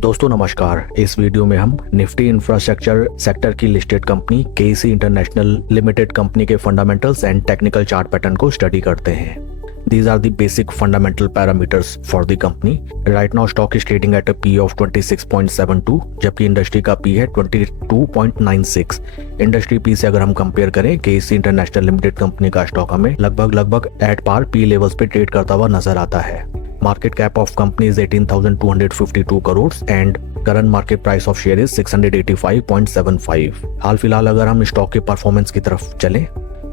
दोस्तों नमस्कार। इस वीडियो में हम निफ्टी इंफ्रास्ट्रक्चर सेक्टर की लिस्टेड कंपनी केसी इंटरनेशनल लिमिटेड कंपनी के fundamentals and technical chart pattern को स्टडी करते हैं। These are the basic fundamental parameters for the company. Right now stock is trading at a P of 26.72 जबकि industry का P है 22.96। Industry P से अगर हम कंपेयर करें केसी इंटरनेशनल लिमिटेड कंपनी का स्टॉक हमें लगभग एट पार P लेवल्स पे ट्रेड करता हुआ नजर आता है। Market cap of company is 18,252 crore and current market price of share is 685.75। हाल फिलहाल अगर हम स्टॉक के परफॉर्मेंस की तरफ चलें,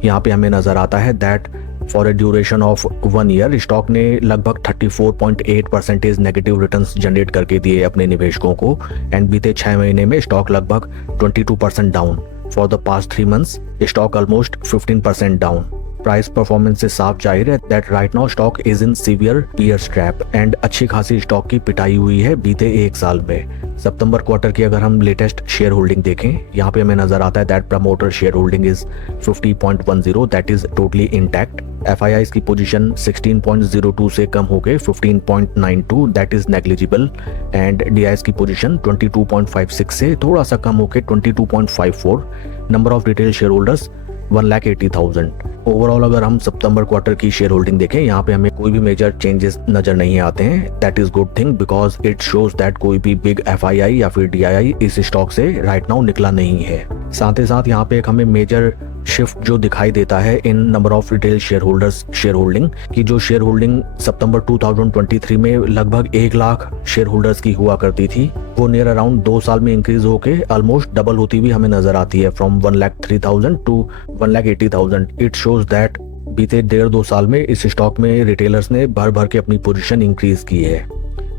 यहाँ पे हमें नजर आता है that for a duration of 1 year stock ने लगभग 34.8% नेगेटिव रिटर्न्स जनरेट करके दिए अपने निवेशकों को एंड बीते 6 महीने में स्टॉक लगभग 22% down. For the past 3 months stock almost 15% down. Price performance से साफ जाहिर है that right now stock is in severe bear trap and अच्छी खासी स्टॉक की पिटाई हुई है बीते 1 साल में। सितंबर क्वार्टर की अगर हम लेटेस्ट शेयर होल्डिंग देखें, यहाँ पे हमें नजर आता है that promoter share holding is 50.10 that is totally intact. FIIs की पोजीशन 16.02 से कम होकर 15.92 that is negligible and DIs की पोजीशन 22.56 से थोड़ा सा कम होकर 22.54। Number of retail share holders 1,80,000। Overall अगर हम सितंबर क्वार्टर की शेयर होल्डिंग देखें, यहाँ पे हमें कोई भी मेजर चेंजेस नजर नहीं आते हैं। That is good thing because it shows that कोई भी बिग FII या फिर DII इस स्टॉक से राइट नाउ निकला नहीं है। साथ ही साथ यहाँ पे एक हमें मेजर शिफ्ट जो दिखाई देता है इन number of retail share holders share holding की, जो शेयर होल्डिंग सितंबर 2023 में लगभग 1 लाख शेयर होल्डर्स की हुआ करती थी, वो नियर अराउंड 2 साल में इंक्रीज होके ऑलमोस्ट डबल होती हुई हमें नजर आती है from 1,03,000 to 1,80,000। It shows that बीते 1.5-2 साल में इस स्टॉक में रिटेलर्स ने भर भर के अपनी पोजीशन इंक्रीज की है।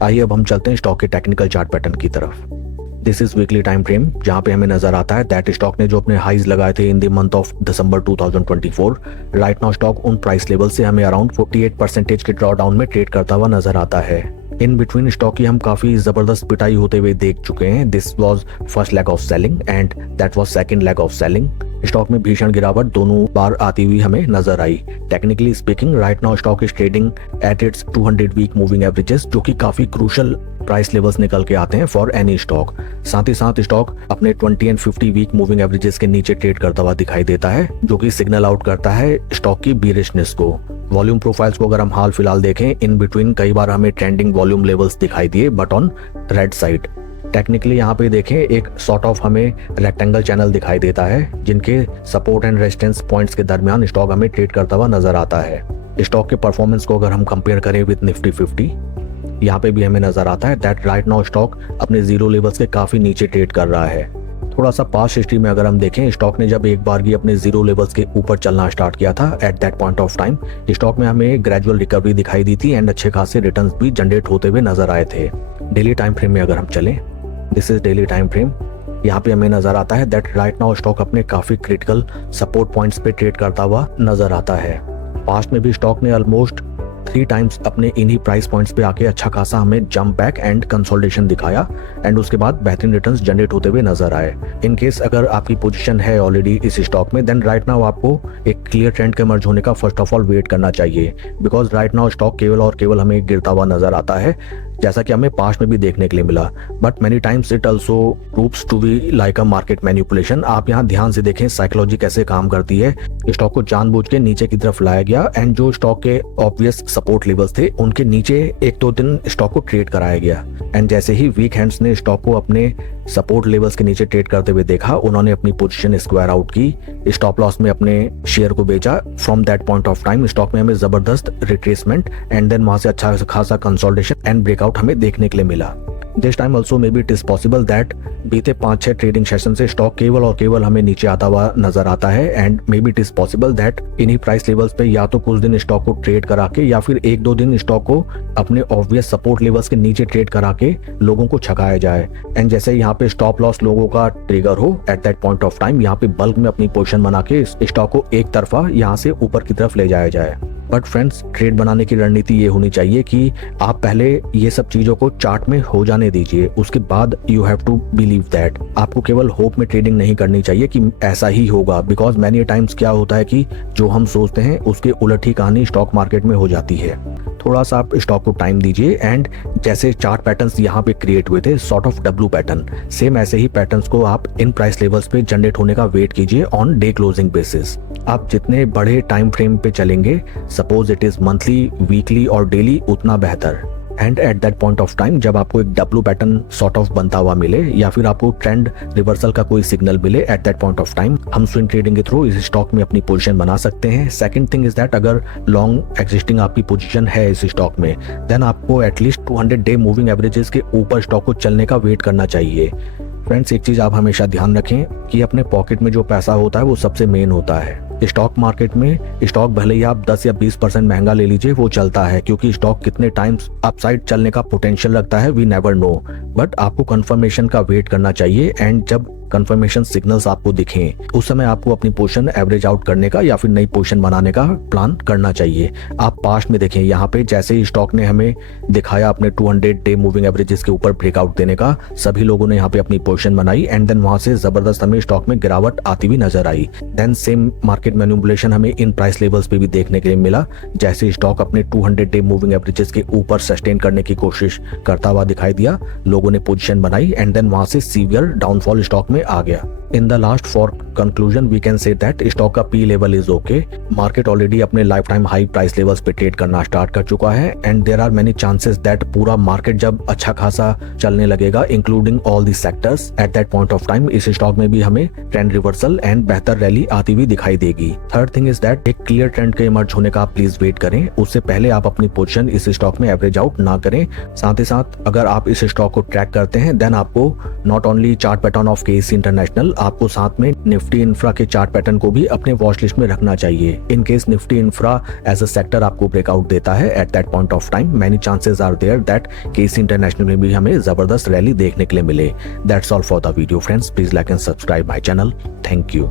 आइए अब हम चलते हैं स्टॉक के टेक्निकल चार्ट पैटर्न की तरफ। This is weekly time frame, जहां पे हमें नजर आता है दैट स्टॉक ने जो अपने हाईज लगाए थे in the month of December 2024, right now stock उन प्राइस लेवल से हमें अराउंड 48% के ड्रॉ डाउन में ट्रेड करता हुआ नजर आता है। इन बिटवीन स्टॉक की हम काफी जबरदस्त पिटाई होते हुए देख चुके हैं। This was first leg of selling and that was second leg of selling. Stock में भीषण गिरावट दोनों बार आती हुई हमें नजर आई। Technically speaking right now stock is trading at its 200 week moving averages, जो कि काफी क्रूशल प्राइस लेवल्स निकल के आते हैं फॉर एनी स्टॉक। साथ ही साथ स्टॉक अपने 20 एंड 50 वीक मूविंग एवरेजेस के नीचे ट्रेड करता हुआ दिखाई देता है, जो कि सिग्नल आउट करता है स्टॉक की बीरिशनेस को। वॉल्यूम प्रोफाइल्स को अगर हम हाल फिलहाल देखें, इन बिटवीन कई बार हमें ट्रेंडिंग वॉल्यूम लेवल्स दिखाई दिए but on red side. Technically यहाँ पे देखें एक सॉर्ट ऑफ हमें रेक्टेंगल चैनल दिखाई देता है, जिनके सपोर्ट एंड रेजिस्टेंस पॉइंट्स के दरमियान स्टॉक हमें ट्रेड करता हुआ नजर आता है। स्टॉक के परफॉर्मेंस को अगर हम कंपेयर करें विद निफ्टी 50, यहाँ पे भी हमें नजर आता है दैट राइट नाउ स्टॉक अपने जीरो लेवल्स के काफी नीचे ट्रेड कर रहा है। थोड़ा सा पास्ट हिस्ट्री में अगर हम देखें, स्टॉक ने जब एक बार की अपने जीरो लेवल्स के ऊपर चलना स्टार्ट किया था eight that point of time stock में हमें ग्रेजुअल रिकवरी दिखाई दी थी एंड अच्छे खासे रिटर्न्स भी जनरेट होते हुए नजर आए थे। डेली टाइम फ्रेम में अगर हम चलें, this is daily time frame, यहाँ पे हमें नजर आता है दैट राइट नाउ स्टॉक अपने काफी क्रिटिकल सपोर्ट पॉइंट्स पे ट्रेड करता हुआ नजर आता है। पास्ट में भी स्टॉक ने ऑलमोस्ट 3 टाइम्स अपने इन्हीं प्राइस पॉइंट्स पे आके अच्छा खासा हमें जंप बैक एंड कंसोलिडेशन दिखाया एंड उसके बाद बेहतरीन रिटर्न्स जनरेट होते हुए नजर आए। इन केस अगर आपकी पोजीशन है ऑलरेडी इस स्टॉक में, देन राइट नाउ आपको एक क्लियर ट्रेंड के इमर्ज होने का फर्स्ट ऑफ ऑल वेट करना चाहिए, बिकॉज राइट नाउ स्टॉक केवल और केवल हमें गिरता हुआ नजर आता है, जैसा कि हमें पास्ट में भी देखने के लिए मिला। But many times it also proves to be like a market manipulation. आप यहाँ ध्यान से देखें साइकोलॉजी कैसे काम करती है। स्टॉक को जानबूझ के नीचे की तरफ लाया गया एंड जो स्टॉक के ऑब्वियस सपोर्ट लेवल्स थे उनके नीचे 1-2 दिन स्टॉक को ट्रेड कराया गया एंड जैसे ही वीक हैंड्स ने स्टॉक को अपने सपोर्ट लेवल्स के नीचे ट्रेड करते हुए देखा, उन्होंने अपनी पोजीशन स्क्वायर आउट की, स्टॉप लॉस में अपने शेयर को बेचा। From that point of time stock में हमें जबरदस्त रिट्रेसमेंट एंड देन वहां से अच्छा खासा कंसोलिडेशन एंड ब्रेकआउट हमें देखने के लिए मिला। This time also may be it is possible that बीते 5-6 ट्रेडिंग सेशन से स्टॉक केवल और केवल हमें नीचे आता हुआ नजर आता है and may be it is possible that इन्हीं प्राइस लेवल्स पे या तो कुछ दिन स्टॉक को ट्रेड करा के या फिर 1-2 दिन स्टॉक को अपने ऑब्वियस सपोर्ट लेवल्स के नीचे ट्रेड करा के लोगों को छकाया जाए एंड जैसे यहाँ पे स्टॉप लॉस लोगों का ट्रिगर हो eight that point of time, यहाँ पे बल्क में अपनी पोजीशन बना के स्टॉक को एक तरफा यहाँ से ऊपर की तरफ ले जाया जाए। बट फ्रेंड्स, ट्रेड बनाने की रणनीति ये होनी चाहिए कि आप पहले ये सब चीजों को चार्ट में हो जाने दीजिए, उसके बाद you have to believe that. आपको केवल होप में ट्रेडिंग नहीं करनी चाहिए कि ऐसा ही होगा, बिकॉज मैनी टाइम्स क्या होता है कि जो हम सोचते हैं उसके उलट ही कहानी स्टॉक मार्केट में हो जाती है। थोड़ा सा आप स्टॉक को टाइम दीजिए एंड जैसे चार्ट पैटर्न्स यहाँ पे क्रिएट हुए थे sort of W pattern, same ऐसे ही पैटर्न्स को आप इन प्राइस लेवल्स पे जनरेट होने का वेट कीजिए ऑन डे क्लोजिंग बेसिस। आप जितने बड़े टाइम फ्रेम पे चलेंगे, suppose it is monthly, weekly और डेली, उतना बेहतर। And eight that point of time जब आपको एक डब्ल्यू पैटर्न सॉर्ट ऑफ बनता हुआ मिले या फिर आपको ट्रेंड रिवर्सल का कोई सिग्नल मिले, eight that point of time हम स्विंग ट्रेडिंग के थ्रू इस स्टॉक में अपनी पोजीशन बना सकते हैं। सेकंड थिंग इज दैट अगर लॉन्ग एग्जिस्टिंग आपकी पोजीशन है इस स्टॉक में, देन आपको एटलीस्ट 200 डे मूविंग एवरेजेस के ऊपर स्टॉक को चलने का वेट करना चाहिए। फ्रेंड्स, एक चीज आप हमेशा ध्यान रखें कि अपने पॉकेट में जो पैसा होता है वो सबसे मेन होता है। स्टॉक मार्केट में स्टॉक भले ही आप 10 या 20% महंगा ले लीजिए, वो चलता है क्योंकि स्टॉक कितने टाइम्स अपसाइड चलने का पोटेंशियल रखता है वी नेवर नो। बट आपको कंफर्मेशन का वेट करना चाहिए एंड जब कंफर्मेशन सिग्नल्स आपको दिखें उस समय आपको अपनी पोजीशन एवरेज आउट करने का या फिर नई पोजीशन बनाने का प्लान करना चाहिए। आप पास्ट में देखें, यहाँ पे जैसे ही स्टॉक ने हमें दिखाया अपने 200 डे मूविंग एवरेजेस के ऊपर ब्रेकआउट देने का, सभी लोगों ने यहाँ पे अपनी पोजीशन बनाई एंड देन वहां से जबरदस्त हमें स्टॉक में गिरावट आती हुई नजर आई। देन सेम मार्केट मैनिपुलेशन हमें इन प्राइस लेवल्स पे भी देखने के लिए मिला। जैसे स्टॉक अपने 200 डे मूविंग एवरेजेस के ऊपर सस्टेन करने की कोशिश करता हुआ दिखाई दिया, लोगों ने पोजीशन बनाई एंड देन वहां से सीवियर डाउनफॉल स्टॉक में आ गया। In the last for conclusion we can say that stock का P level is okay. Market already अपने life time high price levels पे ट्रेड करना स्टार्ट कर चुका है and there are many chances that पूरा मार्केट जब अच्छा खासा चलने लगेगा including all the sectors, at that point of time इस स्टॉक में भी हमें ट्रेंड रिवर्सल एंड बेहतर रैली आती हुई दिखाई देगी। थर्ड थिंग इज दैट एक क्लियर ट्रेंड के इमर्ज होने का आप प्लीज वेट करें, उससे पहले आप अपनी पोजीशन इस स्टॉक में एवरेज आउट ना करें। साथ ही साथ अगर आप इस स्टॉक को ट्रैक करते हैं देन आपको not only chart pattern of KEC International, आपको साथ में निफ्टी इंफ्रा के चार्ट पैटर्न को भी अपने वॉच लिस्ट में रखना चाहिए। In case Nifty Infra as a sector आपको ब्रेकआउट देता है at that point of time many chances are there that KEC International में भी हमें जबरदस्त रैली देखने के लिए मिले। That's all for the video friends, please like and subscribe my channel. Thank you.